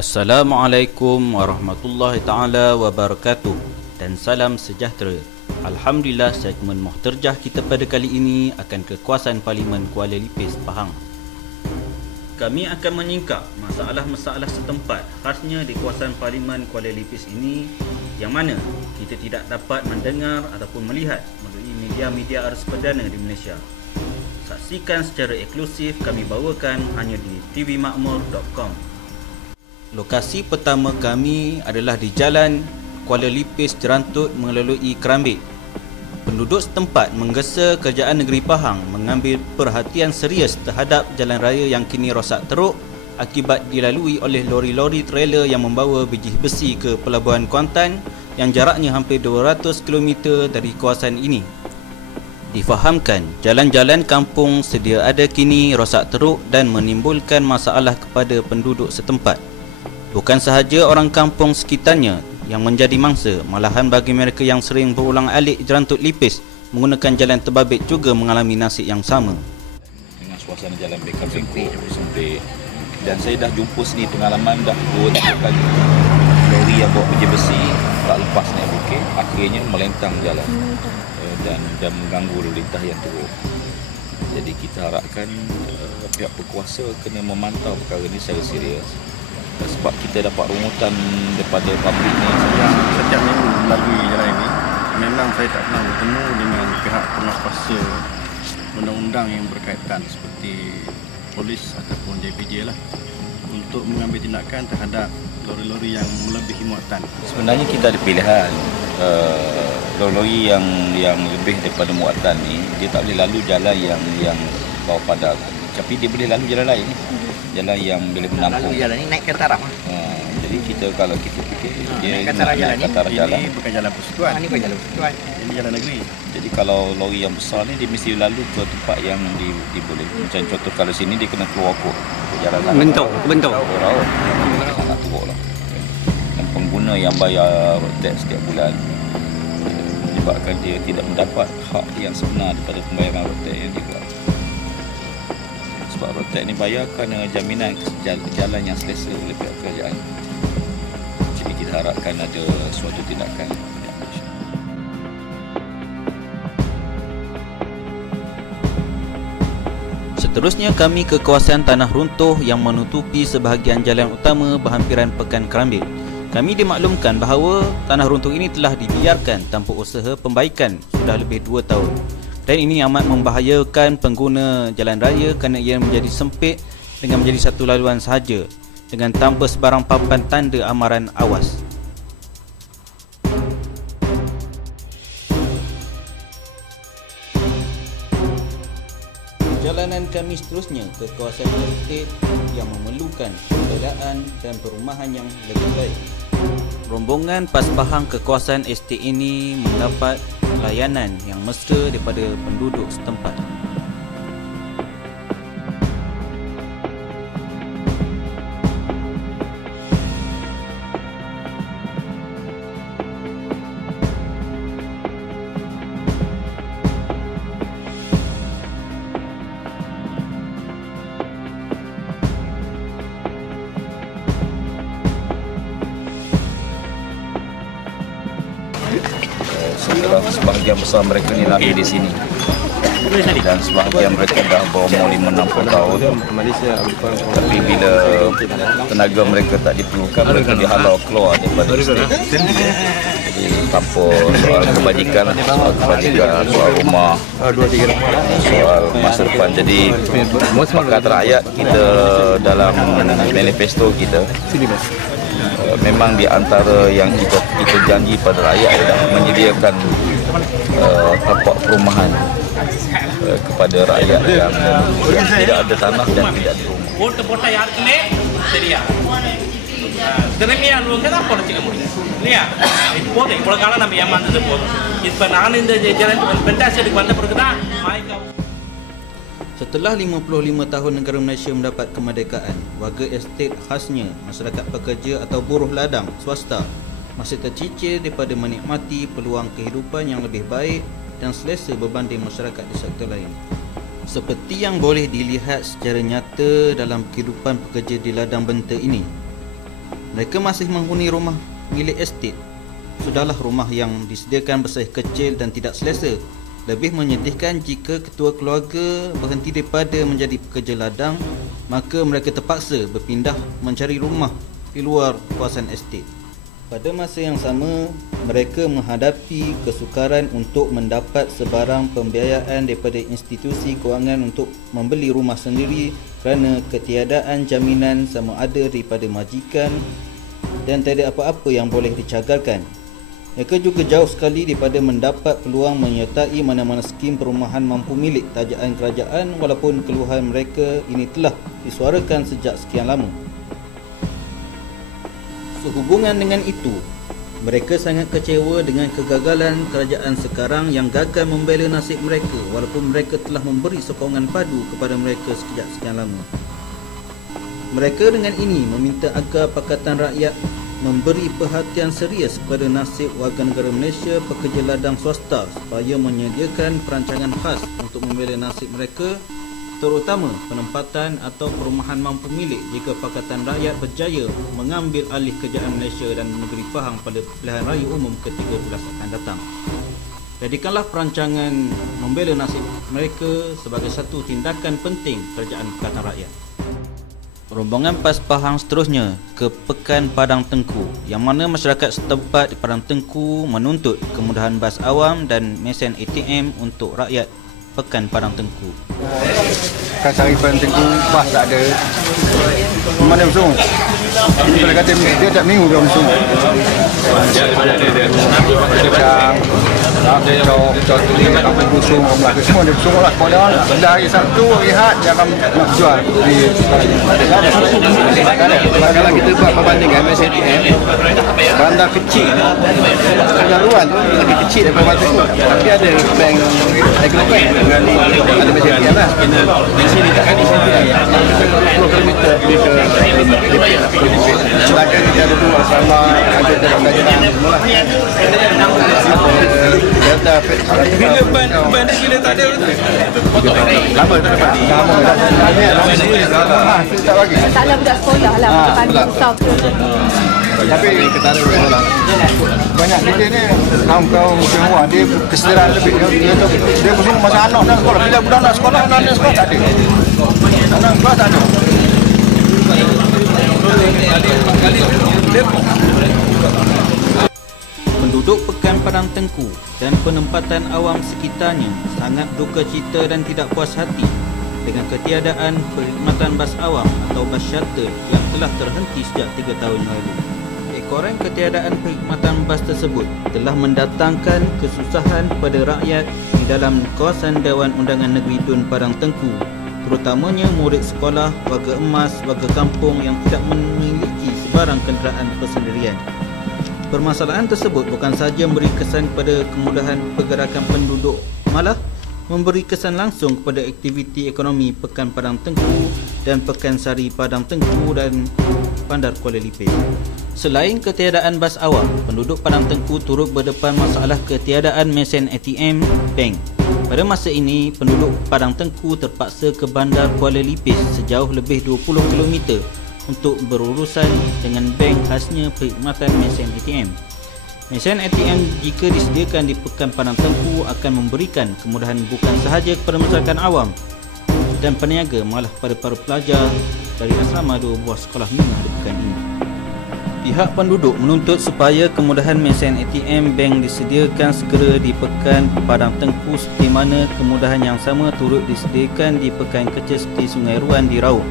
Assalamualaikum warahmatullahi taala wabarakatuh dan salam sejahtera. Alhamdulillah, segmen Muhterjah kita pada kali ini akan kekuasaan Parlimen Kuala Lipis, Pahang. Kami akan menyingkap masalah-masalah setempat khasnya di kawasan Parlimen Kuala Lipis ini yang mana kita tidak dapat mendengar ataupun melihat melalui media-media arus perdana di Malaysia. Saksikan secara eksklusif kami bawakan hanya di tvmakmur.com. Lokasi pertama kami adalah di Jalan Kuala Lipis Jerantut melalui Kerambik. Penduduk setempat menggesa kerajaan negeri Pahang mengambil perhatian serius terhadap jalan raya yang kini rosak teruk akibat dilalui oleh lori-lori trailer yang membawa biji besi ke Pelabuhan Kuantan yang jaraknya hampir 200 km dari kawasan ini. Difahamkan, jalan-jalan kampung sedia ada kini rosak teruk dan menimbulkan masalah kepada penduduk setempat. Bukan sahaja orang kampung sekitarnya yang menjadi mangsa, malahan bagi mereka yang sering berulang-alik Jerantut Lipis menggunakan jalan terbabit juga mengalami nasib yang sama. Dengan suasana jalan bengkok sempit, dan saya dah jumpa sini pengalaman dah 2-3 kali lori yang bawa biji besi tak lepas naik bukit, akhirnya melentang jalan dan mengganggu lalu lintas yang teruk. Jadi kita harapkan pihak berkuasa kena memantau perkara ini secara serius. Sebab kita dapat rungutan daripada publik ni setiap minggu melalui jalan ini, memang saya tak pernah bertemu dengan pihak penguasa undang-undang yang berkaitan seperti polis ataupun JPJ lah untuk mengambil tindakan terhadap lori-lori yang melebihi muatan. Sebenarnya kita ada pilihan. Lori yang lebih daripada muatan ni, dia tak boleh lalu jalan yang bawah padat, tapi dia boleh lalu jalan lain, jalan yang boleh menampung. Lalu jalan ni naik ke taraf. Jadi kita kalau kita fikir dia naik ke taraf jalan ini bukan jalan persekutuan. Ini bukan jalan persekutuan. Ini jalan negeri. Jadi kalau lori yang besar ni dia mesti lalu ke tempat yang diboleh. Macam contoh kalau sini dia kena keluar kot jalan Bentuk. sangat teruk lah. Dan pengguna yang bayar road tax setiap bulan menyebabkan dia tidak mendapat hak yang sebenar daripada pembayaran road tax yang dibuat. Sebab road tax ni bayar kerana jaminan jalan yang selesa oleh pihak kerajaan. Jadi kita harapkan ada suatu tindakan. Seterusnya kami ke kawasan tanah runtuh yang menutupi sebahagian jalan utama berhampiran Pekan Kerambik. Kami dimaklumkan bahawa tanah runtuh ini telah dibiarkan tanpa usaha pembaikan sudah lebih 2 tahun. Dan ini amat membahayakan pengguna jalan raya kerana ia menjadi sempit dengan menjadi satu laluan sahaja dengan tanpa sebarang papan tanda amaran awas. Perjalanan kami seterusnya ke kawasan estate yang memerlukan pemberdayaan dan perumahan yang lebih baik. Rombongan PAS Pahang ke kawasan estate ini mendapat layanan yang mesra daripada penduduk setempat. Sebahagian besar mereka ni lahir di sini dan sebahagian mereka dah berumur 5-60 tahun, tapi bila tenaga mereka tak diperlukan, mereka dihalau keluar daripada estate. Jadi tanpa soal kebajikan, soal rumah, soal masa depan. Jadi Pakatan Rakyat kita dalam manifesto kita memang di antara yang kita janji pada rakyat adalah menyediakan tapak perumahan kepada rakyat yang tidak ada tanah dan tidak ada rumah. போட்டா யாருக்குமே தெரியாது. திறமையா இருவங்க தான் பொழைச்சிக்க முடியும் இல்லையா? போதும், இவ்வளவு காலம் நம்ம ஏமாந்தது போதும். இப்ப நான் இந்த பெண்டாஸ்டேட்டுக்கு வந்த பிறகுதான் மாய்க்காவும். Setelah 55 tahun negara Malaysia mendapat kemerdekaan, warga estate khasnya masyarakat pekerja atau buruh ladang swasta masih tercicir daripada menikmati peluang kehidupan yang lebih baik dan selesa berbanding masyarakat di sektor lain. Seperti yang boleh dilihat secara nyata dalam kehidupan pekerja di ladang benta ini, Mereka masih menghuni rumah milik estate. Sudahlah rumah yang disediakan bersaiz kecil dan tidak selesa. Lebih menyedihkan jika ketua keluarga berhenti daripada menjadi pekerja ladang, maka mereka terpaksa berpindah mencari rumah di luar kawasan estate. Pada masa yang sama, mereka menghadapi kesukaran untuk mendapat sebarang pembiayaan daripada institusi kewangan untuk membeli rumah sendiri kerana ketiadaan jaminan sama ada daripada majikan dan tiada apa-apa yang boleh dicagalkan. Mereka juga jauh sekali daripada mendapat peluang menyertai mana-mana skim perumahan mampu milik tajaan kerajaan, walaupun keluhan mereka ini telah disuarakan sejak sekian lama. Sehubungan dengan itu, mereka sangat kecewa dengan kegagalan kerajaan sekarang yang gagal membela nasib mereka walaupun mereka telah memberi sokongan padu kepada mereka sejak sekian lama. Mereka dengan ini meminta agar Pakatan Rakyat memberi perhatian serius kepada nasib warga negara Malaysia pekerja ladang swasta supaya menyediakan perancangan khas untuk membela nasib mereka, terutama penempatan atau perumahan mampu milik jika Pakatan Rakyat berjaya mengambil alih kerajaan Malaysia dan negeri Pahang pada pilihan raya umum ke-13 akan datang. Jadikanlah perancangan membela nasib mereka sebagai satu tindakan penting kerajaan Pakatan Rakyat. Rombongan PAS Pahang seterusnya ke Pekan Padang Tengku, yang mana masyarakat setempat di Padang Tengku menuntut kemudahan bas awam dan mesin ATM untuk rakyat Pekan Padang Tengku. Kan sehari Padang Tengku bas tak ada. Mana Busung? Ini kalau kata dia tak minggu ke Busung? Cok tulis apa Busung, apa semua dia Busung lah. Kalau dah hari Sabtu lihat dia akan nak jual di kalau kita buat perbandingan mesin ATM, bandar kecil penyaluran tu lebih kecil daripada bandar tu, tapi ada bank Agribank dengan ada mesin ATM lah. Di sini tak ada mesin ATM 20 km pergi ke Filipin. Sedangkan kita ada dua sama ada dekat Kajian semua lah. Bila bandar kita tak ada lama tak dapat. Lama tak bagi. Tak ada budak sekolah lah, pandai besar tu. Tapi ketara sekolah banyak kita ni kaum-kaum semua dia kesederaan lebih dia pun masa anak nak sekolah, bila budak nak sekolah, anak sekolah tak ada, anak sekolah tak ada. Penduduk Pekan Padang Tengku dan penempatan awam sekitarnya sangat duka cita dan tidak puas hati dengan ketiadaan perkhidmatan bas awam atau bas shuttle yang telah terhenti sejak 3 tahun lalu. Ekoran ketiadaan perkhidmatan bas tersebut telah mendatangkan kesusahan kepada rakyat di dalam kawasan Dewan Undangan Negeri Dun Padang Tengku, terutamanya murid sekolah, warga emas, warga kampung yang tidak memiliki sebarang kenderaan persendirian. Permasalahan tersebut bukan sahaja memberi kesan kepada kemudahan pergerakan penduduk, malah memberi kesan langsung kepada aktiviti ekonomi Pekan Padang Tengku dan Pekan Sari Padang Tengku dan Bandar Kuala Lipis. Selain ketiadaan bas awam, penduduk Padang Tengku turut berdepan masalah ketiadaan mesin ATM bank. Pada masa ini, penduduk Padang Tengku terpaksa ke Bandar Kuala Lipis sejauh lebih 20 km untuk berurusan dengan bank khasnya perkhidmatan mesin ATM. Mesin ATM jika disediakan di Pekan Padang Tengku akan memberikan kemudahan bukan sahaja kepada masyarakat awam dan peniaga, malah pada para pelajar dari asrama 2 buah sekolah menengah di pekan ini. Pihak penduduk menuntut supaya kemudahan mesin ATM bank disediakan segera di Pekan Padang Tengku seperti mana kemudahan yang sama turut disediakan di pekan kecil seperti Sungai Ruan di Raub,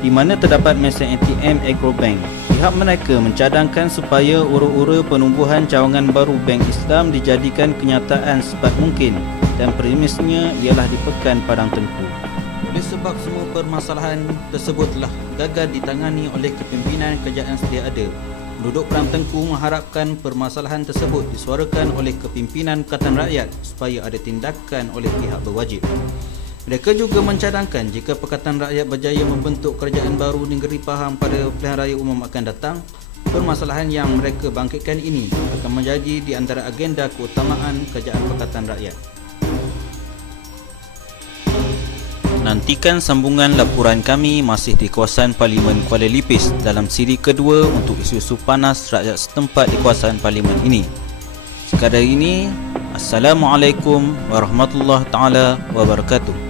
di mana terdapat mesin ATM Agribank. Pihak mereka mencadangkan supaya ura-ura penumbuhan cawangan baru Bank Islam dijadikan kenyataan secepat mungkin dan premisnya ialah di Pekan Padang Tengku. Oleh sebab semua permasalahan tersebut telah gagal ditangani oleh kepimpinan kerajaan sedia ada, penduduk Padang Tengku mengharapkan permasalahan tersebut disuarakan oleh kepimpinan Pakatan Rakyat supaya ada tindakan oleh pihak berwajib. Mereka juga mencadangkan jika Pakatan Rakyat berjaya membentuk kerajaan baru di negeri Pahang pada pilihan raya umum akan datang, permasalahan yang mereka bangkitkan ini akan menjadi di antara agenda keutamaan kerajaan Pakatan Rakyat. Nantikan sambungan laporan kami masih di kawasan Parlimen Kuala Lipis dalam siri kedua untuk isu-isu panas rakyat setempat di kawasan Parlimen ini. Sekadar ini, Assalamualaikum warahmatullahi taala wabarakatuh.